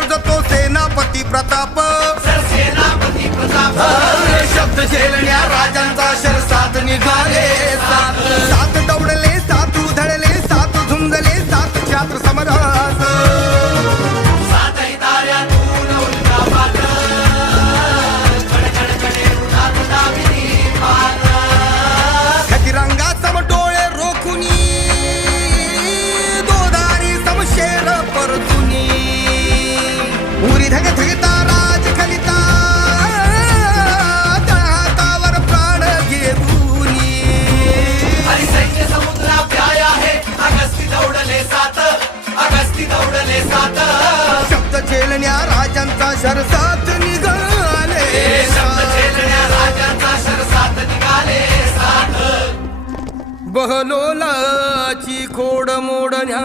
गर्जतो सेनापती प्रताप सेनापती प्रताप शब्द झेलण्या राजांचा शरसात निघाले सात सात दौडले सात उधळले सात झुंजले सात छात्र समरास सातही ताऱ्यातून उल्कापात कडकडकडे उन्हात दामिनी पात खतिरंगा समटोळे रोखुनी दोधारी समशेर परतुनी उरी धग धगता राज कलिता हातावर प्राण घेऊनी हरिसैन्य समुद्रा प्याय आहे अगस्ती दौडले सात अगस्ती दौडले सात शब्द झेलण्या राजांचा शरसात निघाले शब्द झेलण्या राजांचा शरसात निघाले सात बहलोलाची खोड मोडण्या